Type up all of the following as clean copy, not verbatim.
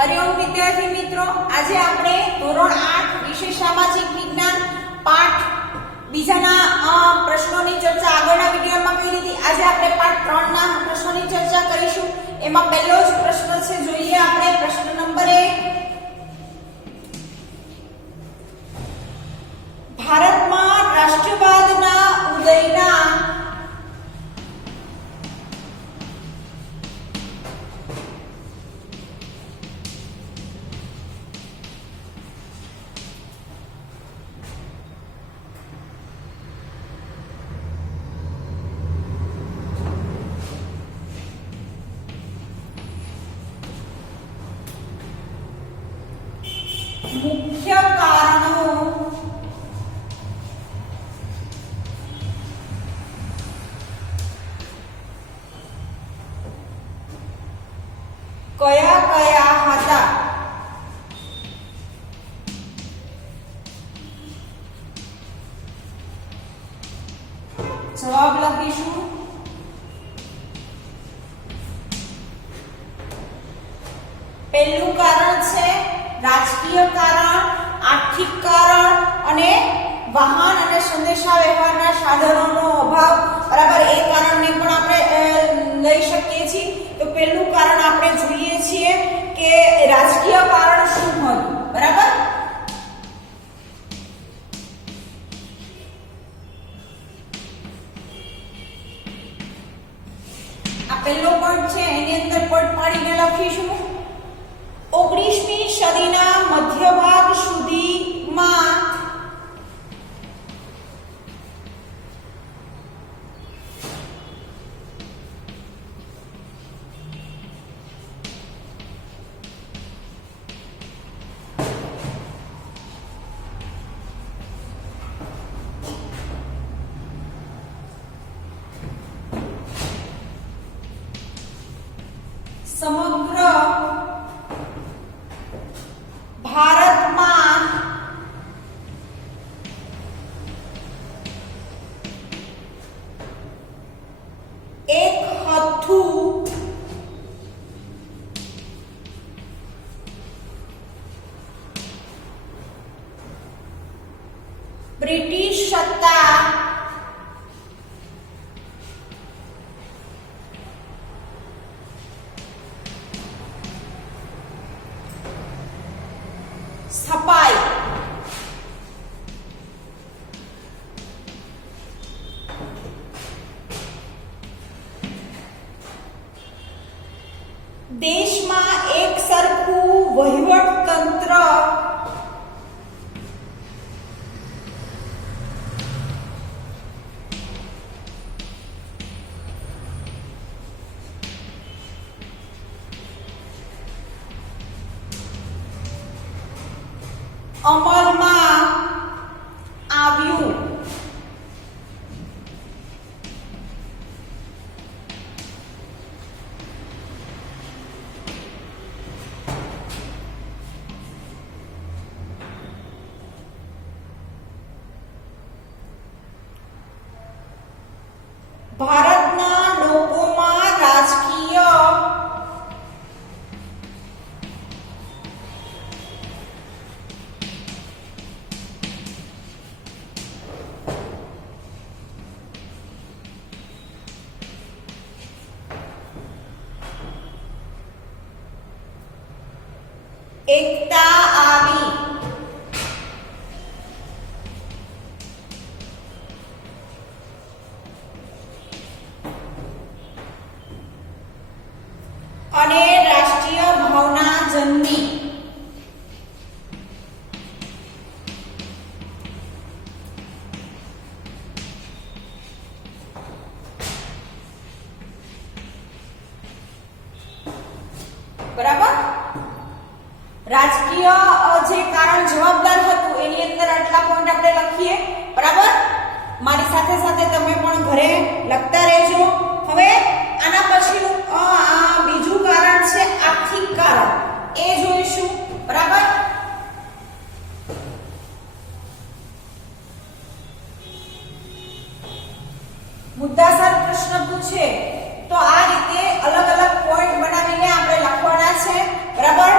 હરિઓમ વિદ્યાર્થી મિત્રો, આજે આપણે ધોરણ 8 વિષય સામાજિક વિજ્ઞાન પાઠ બીજાના પ્રશ્નોની ચર્ચા આગળના વિડિયોમાં કરી હતી. આજે આપણે પાઠ 3 ના પ્રશ્નોની ચર્ચા કરીશું. એમાં પહેલો જ પ્રશ્ન છે, જોઈએ આપણે પ્રશ્ન નંબર 1. ભારતમાં રાષ્ટ્રવાદના ઉદયના મુખ્ય કારણો કયા કયા હતા? જવાબ લખીશું. પહેલું કારણ છે રાજકીય કારણ, આર્થિક કારણ અને વાહન અને સંદેશા વ્યવહારના સાધનોનો અભાવ. બરાબર, એ કારણને પણ આપણે લઈ શકીએ છીએ. તો પહેલું કારણ આપણે જોઈએ છીએ કે રાજકીય કારણ શું હતું. બરાબર, આ પહેલો પોઈન્ટ છે, એની અંદર પોઈન્ટ પાડીને લખીશું. 19મી સદીના મધ્ય ભાગ સુધીમાં સમગ્ર ભારતમાં એક હથ્થું બ્રિટિશ સત્તા સ્થપાઈ. દેશમાં એક સરખું વહીવટ તંત્ર અમલમાં આવ્યું. ભારતના લોકોમાં રાજકીય એકતા આવી. અને રાષ્ટ્રીય ભાવના જન્મી. બરાબર, રાજકીય જે કારણ જવાબદાર હતું એની અંદર આટલા પોઈન્ટ આપણે લખીએ. બરાબર, મારી સાથે સાથે તમે પણ ઘરે લખતા રહેજો. હવે આના પછીનું બીજું કારણ છે આર્થિક કારણ, એ જોઈશું. બરાબર, મુદ્દાસર પ્રશ્ન પૂછે તો આ રીતે અલગ અલગ પોઈન્ટ બનાવીને આપણે લખવાના છે. બરાબર,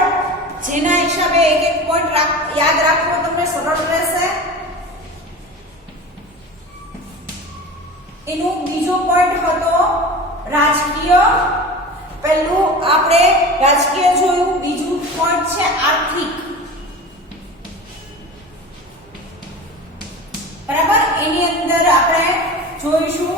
રાજકીય, પહેલું આપણે રાજકીય જોયું, બીજું પોઈન્ટ છે આર્થિક. બરાબર, એની અંદર આપણે જોઈશું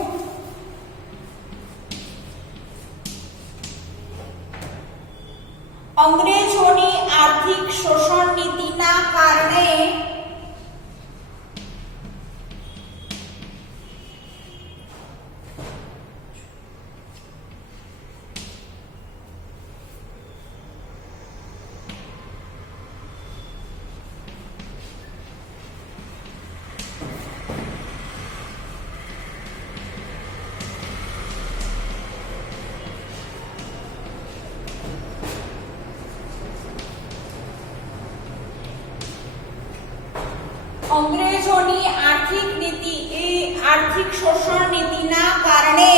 અંગ્રેજોની આર્થિક શોષણ નીતિના કારણે અંગ્રેજોની આર્થિક નીતિ એ આર્થિક શોષણ નીતિના કારણે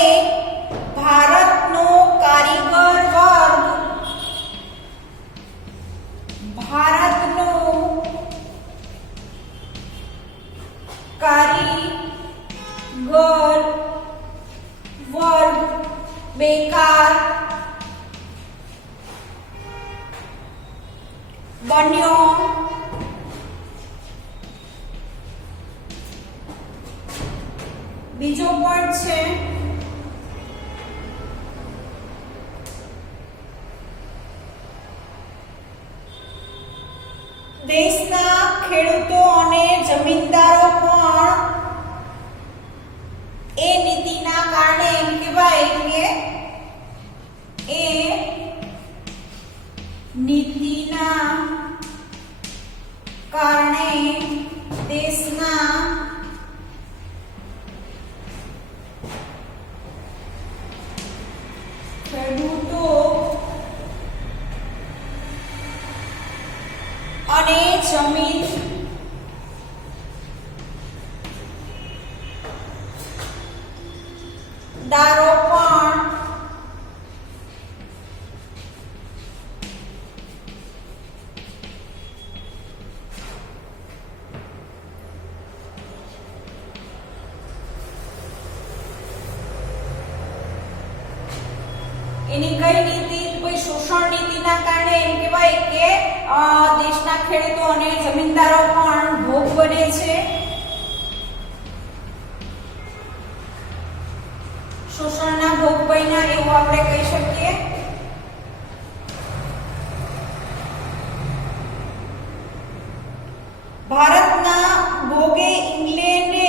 ભારતનો કારીગર વર્ગ બેકાર બન્યો. બીજો પોઈન્ટ છે દેશના ખેડૂતો અને જમીનદારો પણ એ નીતિના કારણે એમ કહેવાય કે એ નીતિના કારણે દેશના ખેડૂતો અને જમીનદારો પણ એની કઈ નીતિ, કોઈ શોષણ નીતિના કારણે એમ કહેવાય કે દેશના ખેડૂતો અને જમીનદારો પણ ભોગ બને છે. શોષણના ભોગ બન્યા એવું આપણે કહી શકીએ. ભારતના ભોગે ઇંગ્લેન્ડે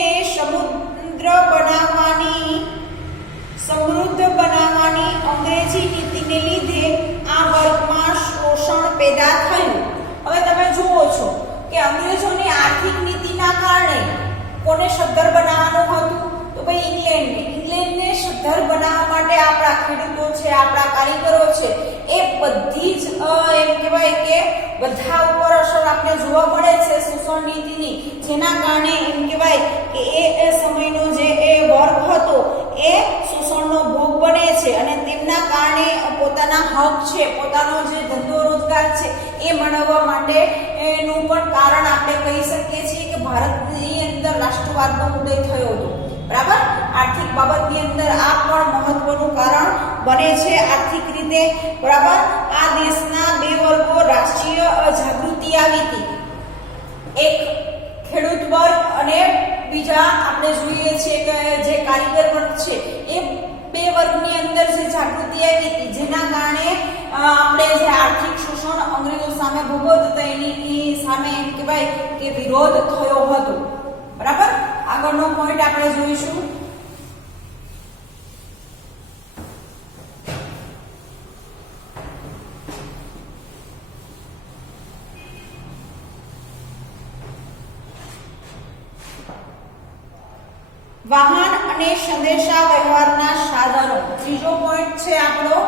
સમૃદ્ધ બનાવવાની અંગ્રેજી નીતિને લીધે આ વર્ગમાં શોષણ પેદા થયું. હવે તમે જુઓ છો કે અંગ્રેજોની આર્થિક નીતિના કારણે કોને સદ્ધર બનાવવાનું હતું? તો ભાઈ ઇંગ્લેન્ડને સદ્ધર બનાવવા માટે આપણા ખેડૂતો છે, આપણા કારીગરો છે, એ બધી જ એમ કહેવાય કે બધા ઉપર અસર આપણે જોવા મળે છે શોષણ નીતિની, જેના કારણે એમ કહેવાય કે એ સમયનો જે એ વર્ગ હતો એ શોષણનો ભોગ બને છે અને તેમના કારણે પોતાના હક છે, પોતાનો જે ધંધો રોજગાર છે એ મેળવવા માટે એનું પણ કારણ આપણે કહી શકીએ છીએ કે ભારતની અંદર રાષ્ટ્રવાદનો ઉદય થયો હતો. બરાબર, આર્થિક બાબતની અંદર આ પણ મહત્વનું કારણ બને છે આર્થિક રીતે. બરાબર, આ દેશના બે વર્ગો રાષ્ટ્રીય જાગૃતિ આવી હતી, એક ખેડૂત વર્ગ અને બીજા આપણે જોઈએ છીએ કે જે કારીગર વર્ગ છે, એ બે વર્ગની અંદર જે જાગૃતિ આવી હતી, જેના કારણે આપણે જે આર્થિક શોષણ અંગ્રેજો સામે ભોગવતું હતું એની સામે એમ કહેવાય કે વિરોધ થયો હતો. બરાબર, આગળનો પોઈન્ટ આપણે જોઈશું. વાહન અને સંદેશા વ્યવહારના સાધનો. ત્રીજો પોઈન્ટ છે આપણો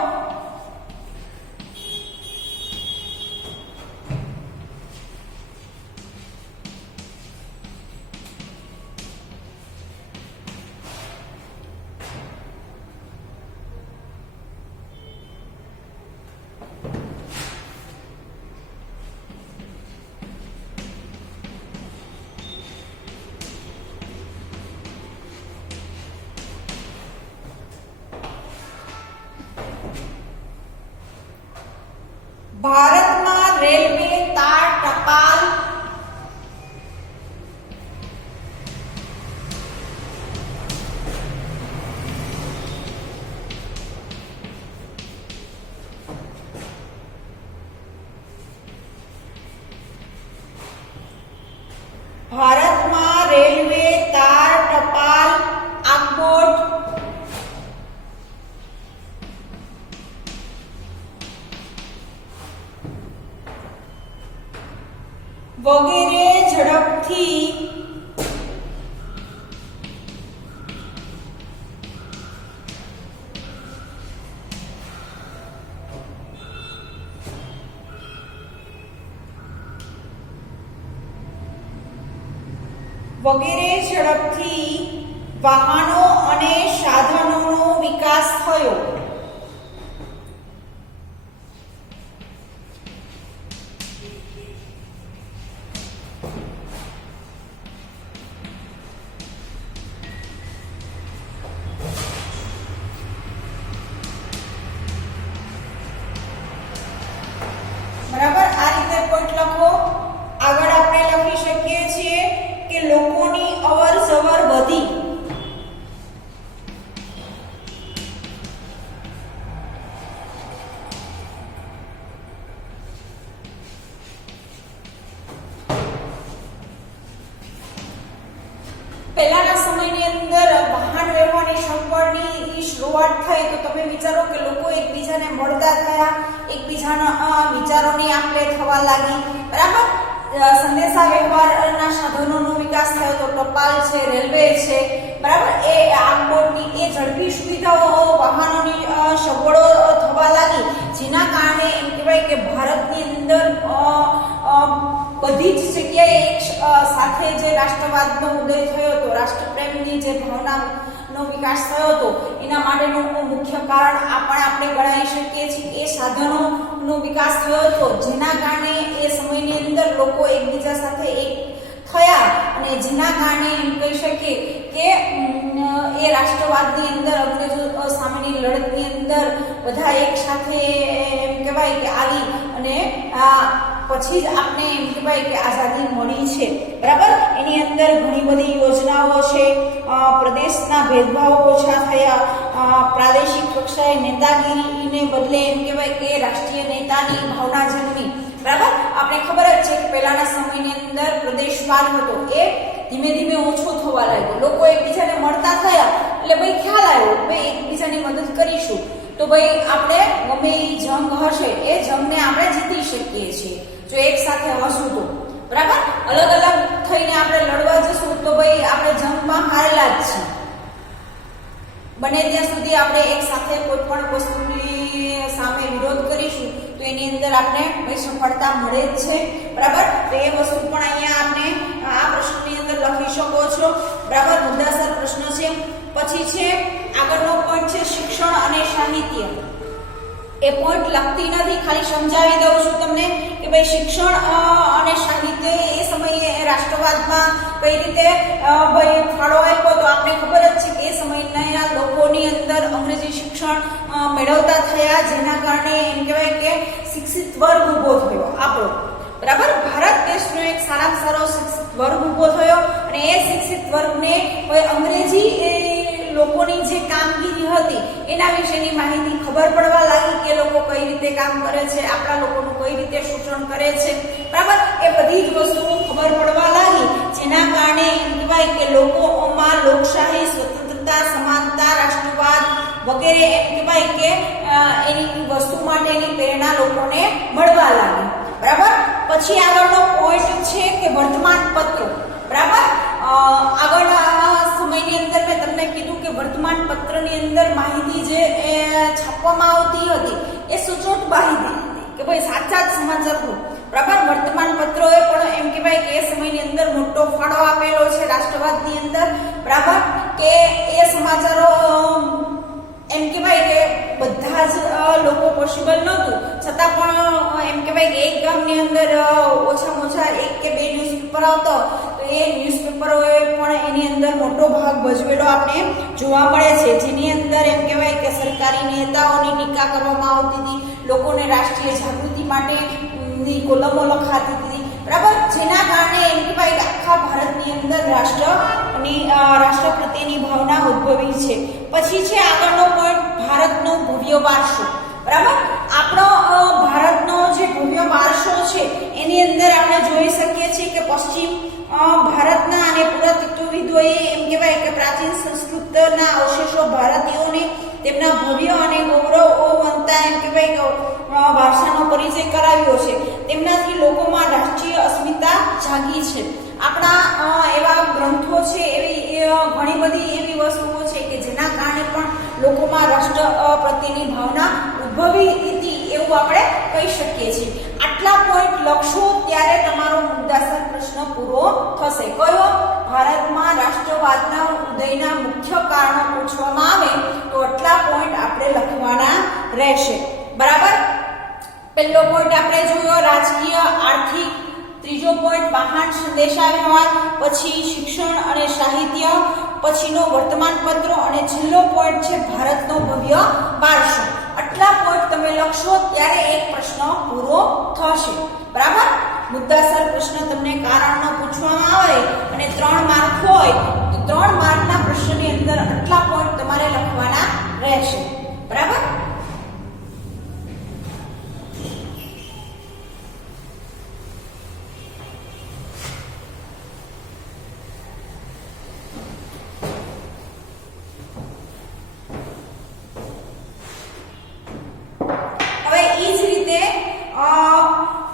ભારતમાં રેલવે, તાર, ટપાલ, ભારતમાં રેલવે, તાર, ટપાલ, આકબોટ, વગેરે ઝડપથી વાહનો અને સાધનોનો વિકાસ થયો. બરાબર, આ રીતે પોઈન્ટ લખો. આગળ આપણે લખી શકીએ છીએ કે લોકોની અવર જવર વધી. પહેલાના સમયની અંદર વાહન વ્યવહારની સગવડની શરૂઆત થઈ તો તમે વિચારો કે લોકો એકબીજાને મળતા થયા, એકબીજાના વિચારોની આપ-લે થવા લાગી. બરાબર, સંદેશા વ્યવહારના સાધનોનો વિકાસ થયો તો ટપાલ છે, રેલવે છે, બરાબર, એ આકબોટની એ ઝડપી સુવિધાઓ વાહનોની સગવડો થવા લાગી, જેના કારણે એમ કહેવાય કે ભારતની અંદર બધી જ જગ્યાએ એક સાથે જે રાષ્ટ્રવાદનો ઉદય થયો હતો, રાષ્ટ્રપ્રેમની જે ભાવનાનો વિકાસ થયો હતો, એના માટેનું મુખ્ય કારણ આપણે ગણાવી શકીએ છીએ. એ સાધનોનો વિકાસ થયો હતો, જેના કારણે એ સમયની અંદર લોકો એકબીજા સાથે એક થયા અને જેના કારણે એમ કહી શકીએ કે એ રાષ્ટ્રવાદની અંદર અંગ્રેજો સામેની લડતની અંદર બધા એક સાથે એમ કહેવાય કે આવી અને પછી જ આપણે એમ કહેવાય કે આઝાદી મળી છે. બરાબર, એની અંદર ઘણી બધી યોજનાઓ છે. પ્રદેશના ભેદભાવો ઓછા થયા, પ્રાદેશિક કક્ષાએ નેતાગીરીને બદલે એમ કહેવાય કે રાષ્ટ્રીય નેતાની ભાવના જન્મી. બરાબર, આપણે ખબર જ છે કે પહેલાના સમયની અંદર પ્રદેશવાદ હતો એ ધીમે ધીમે ઓછો થવા લાગ્યો. લોકો એકબીજાને મળતા થયા એટલે ભાઈ ખ્યાલ આવ્યો ભાઈ એકબીજાની મદદ કરીશું તો ભાઈ આપણે ગમે એ જંગ હશે એ જંગને આપણે જીતી શકીએ છીએ જો એક સાથે હશું તો. બરાબર, અલગ અલગ થઈને આપણે લડવા જશું તો ભાઈ આપણે જંગમાં હારેલા જ છીએ. બને ત્યાં સુધી આપણે એક સાથે કોઈ પણ વસ્તુની સામે વિરોધ કરીશું તો એની અંદર આપણે ભાઈ સફળતા મળે જ છે. બરાબર, તો એ વસ્તુ પણ અહીંયા આપણે આ પ્રશ્નની અંદર લખી શકો છો. બરાબર, મુદ્દાસર પ્રશ્ન છે. પછી છે આગળનો પોઈન્ટ છે શિક્ષણ અને સાહિત્ય. એ પોઈન્ટ લખતી નથી, ખાલી સમજાવી દઉં છું તમને કે ભાઈ શિક્ષણ અને સાહિત્ય એ સમયે રાષ્ટ્રવાદમાં કઈ રીતે ભાઈ ફાળો આપ્યો તો આપણે ખબર જ છે કે એ સમયના લોકોની અંદર અંગ્રેજી શિક્ષણ મેળવતા થયા, જેના કારણે એમ કહેવાય કે શિક્ષિત વર્ગ ઊભો થયો આપણો. બરાબર, ભારત દેશનો એક સારામાં સારો શિક્ષિત વર્ગ ઊભો થયો અને એ શિક્ષિત વર્ગને અંગ્રેજી લોકોની જે કામગીરી હતી એના વિશેની માહિતી ખબર પડવા લાગી કે લોકો કઈ રીતે કામ કરે છે, આપણા લોકોનું કઈ રીતે શોષણ કરે છે. બરાબર, એ બધી જ વસ્તુઓ ખબર પડવા લાગી, જેના કારણે એમ કહેવાય કે લોકોમાં લોકશાહી, સ્વતંત્રતા, સમાનતા, રાષ્ટ્રવાદ વગેરે એમ કહેવાય કે એની વસ્તુ માટેની પ્રેરણા લોકોને મળવા લાગી. બરાબર, પછી આગળનો પોઈન્ટ છે કે વર્તમાન પત્રો. બરાબર, આગળના સમયની અંદર મેં તમને કીધું કે વર્તમાન પત્રની અંદર માહિતી જે છાપવામાં આવતી હતી એ સચોટ માહિતી હતી કે ભાઈ સાચા જ સમાચાર હોય. બરાબર, વર્તમાન પત્રોએ પણ એમ કહેવાય કે એ સમયની અંદર મોટો ફાળો આપેલો છે રાષ્ટ્રવાદની અંદર. બરાબર, કે એ સમાચારો એમ કહેવાય કે બધા જ લોકો પોસિબલ નહોતું, છતાં પણ એમ કહેવાય કે એક ગામની અંદર ઓછામાં ઓછા 1 કે 2 ન્યૂઝપેપર આવતો તો એ ન્યૂઝપેપરોએ પણ એની અંદર મોટો ભાગ ભજવેલો આપણે જોવા મળે છે, જેની અંદર એમ કહેવાય કે સરકારી નેતાઓની ટીકા કરવામાં આવતી હતી, લોકોને રાષ્ટ્રીય જાગૃતિ માટેની કોલમો લખાતી હતી, બરાબર, જેના કારણે એમ કે ભાઈ આખા ભારતની અંદર રાષ્ટ્ર પ્રત્યેની ભાવના ઉદ્ભવી છે. પછી છે આગળનો પોઈન્ટ, ભારતનો ભવ્ય વારસો, બરાબર. આપણો ભારતનો જે ભવ્ય વારસો છે એની અંદર આપણે જોઈ શકીએ છીએ કે પશ્ચિમ ભારતના અને પુરાતત્વવિદોએ એમ કહેવાય કે પ્રાચીન સંસ્કૃતના અવશેષો ભારતીયોને તેમના ભવ્ય અને ગૌરવવંતા એમ કહેવાય કે વારસાનો પરિચય કરાવ્યો છે. તેમનાથી લોકોમાં રાષ્ટ્રીય અસ્મિતા જાગી છે. આપણા એવા ગ્રંથો છે, એવી ઘણી બધી એવી વસ્તુઓ છે કે જેના કારણે પણ લોકોમાં રાષ્ટ્ર પ્રત્યેની ભાવના ઉદ્ભવી હતી એવું આપણે કહી શકીએ છીએ. આટલા પોઈન્ટ લખશો ત્યારે તમારો મુદ્દાસર પ્રશ્ન પૂરો થશે. કયો? ભારતમાં રાષ્ટ્રવાદના ઉદયના મુખ્ય કારણો પૂછવામાં આવે તો આટલા પોઈન્ટ આપણે લખવાના રહેશે, બરાબર. પહેલો પોઈન્ટ આપણે જોયો રાજકીય આર્થિક, ત્રીજો પોઈન્ટ વાહન સંદેશાવ્યવહાર, પછી શિક્ષણ અને સાહિત્ય, પછીનો વર્તમાનપત્રો અને છેલ્લો પોઈન્ટ છે ભારતનો ભવ્ય વારસો. આટલા પોઈન્ટ તમે લખશો ત્યારે એક પ્રશ્ન પૂરો થશે, બરાબર. મુદ્દાસર પ્રશ્ન તમને કારણનો પૂછવામાં આવે અને 3 માર્ક હોય તો 3 માર્કના પ્રશ્નની અંદર આટલા પોઈન્ટ તમારે લખવાના રહેશે, બરાબર.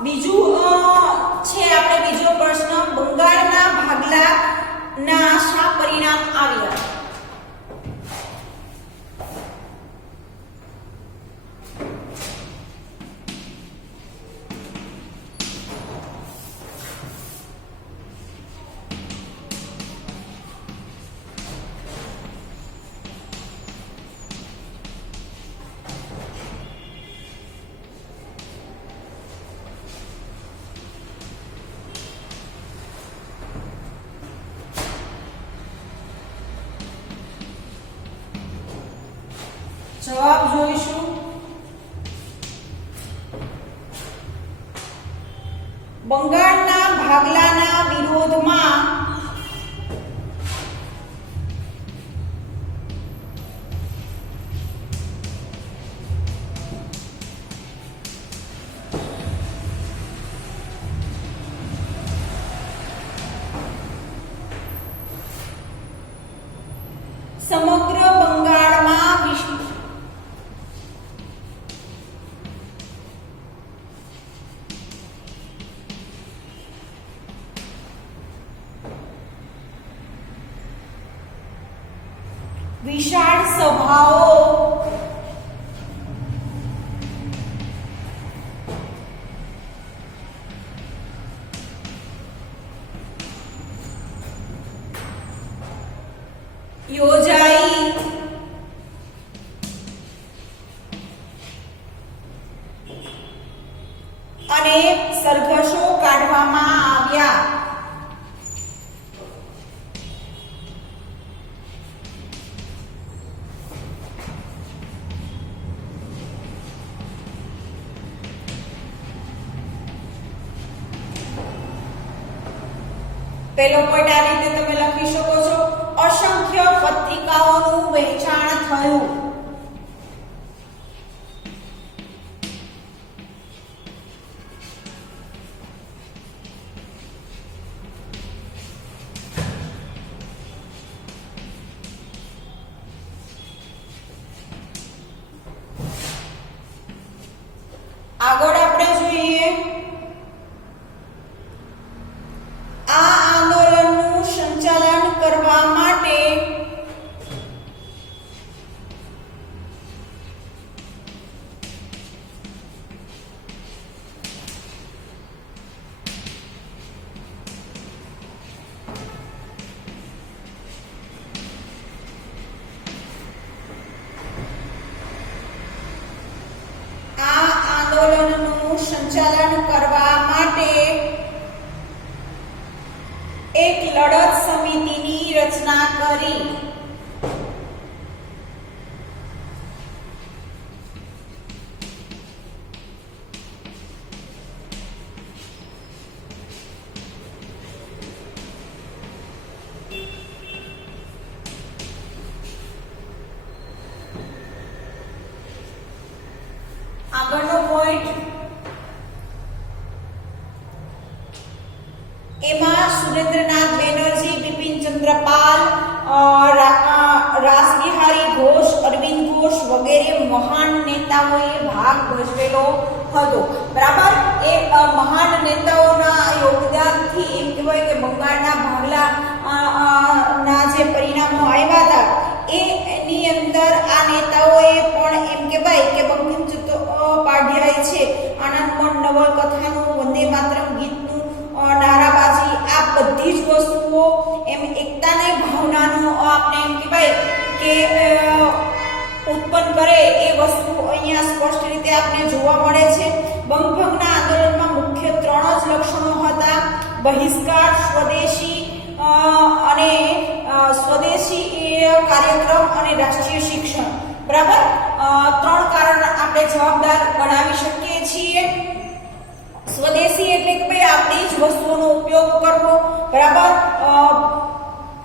બીજું છે આપણે બીજો પ્રશ્ન, બંગાળના ભાગલાના શા પરિણામ આવ્યા? જવાબ જોઈશું. બંગાળના ભાગલાના વિરોધમાં સમગ્ર બંગાળમાં વિશાળ સભાઓ યોજાઈ અને સરઘસો કાઢવામાં આવ્યા. પહેલો પોઈન્ટ આ રીતે તમે લખી શકો છો, અસંખ્ય પત્રિકાઓનું વહેંચાણ થયું. આગળ આપણે જોઈએ આ આંદોલનનું સંચાલન કરવા માટે એક લડત સમિતિની રચના કરી. આગળનો પોઈન્ટ એમાં સુરેન્દ્રનાથ બેનર્જી, બિપિન ચંદ્રપાલ, રાસબિહારી ઘોષ, અરવિંદ ઘોષ વગેરે મહાન નેતાઓએ ભાગ ભજવેલો હતો. બરાબર. એ મહાન નેતાઓના યોગદાનથી એમ કહેવાય કે બંગાળના ભાગલા ના જે પરિણામો આવ્યા હતા એની અંદર આ નેતાઓએ પણ એમ કહેવાય કે બંકિમ ચટ્ટોપાધ્યાય છે આનંદમઠ નવલકથાનું, વંદે માતરમ ગીતનું, નારાબાજી, આ બધી જ વસ્તુઓ એમ એકતાની ભાવનાનો આપણે એમ કહેવાય કે ઉત્પન્ન કરે એ વસ્તુ અહીંયા સ્પષ્ટ રીતે આપણે જોવા મળે છે. બંગભંગના આંદોલનમાં મુખ્ય 3 જ લક્ષણો હતા: બહિષ્કાર, સ્વદેશી કાર્યક્રમ અને રાષ્ટ્રીય શિક્ષણ. બરાબર. 3 કારણ આપણે જવાબદાર ગણાવી શકીએ છીએ. સ્વદેશી એટલે કે ભાઈ આપણી જ વસ્તુઓનો ઉપયોગ કરવો. બરાબર.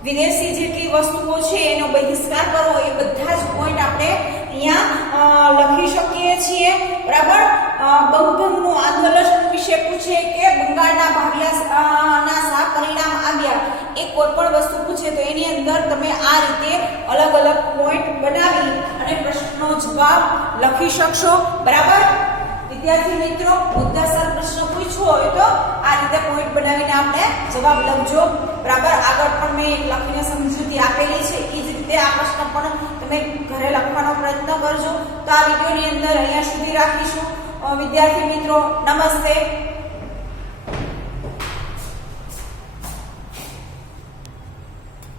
વિદેશી જેટલી વસ્તુઓ છે એનો બહિષ્કાર કરવો. એ બધા જ પોઈન્ટ આપણે અહીંયા લખી શકીએ છીએ. બરાબર. બંગભંગનું આંદોલન વિશે પૂછે કે બંગાળના ભાગલાના શા પરિણામ આવ્યા, એ કોઈ પણ વસ્તુ પૂછે તો એની અંદર તમે આ રીતે અલગ અલગ પોઈન્ટ બનાવી અને પ્રશ્નનો જવાબ લખી શકશો. બરાબર. વિદ્યાર્થી મિત્રો, મુદ્દાસર પ્રશ્ન પૂછ્યો હોય તો આ રીતે પોઈન્ટ બનાવીને આપણે જવાબ લખજો. બરાબર. આગળ પણ મેં એક લખીને સમજૂતી આપેલી છે, એ જ રીતે આ પ્રશ્ન પણ તમે ઘરે લખવાનો પ્રયત્ન કરજો. તો આ વિડીયોની અંદર અહીંયા સુધી રાખીશું. વિદ્યાર્થી મિત્રો, નમસ્તે.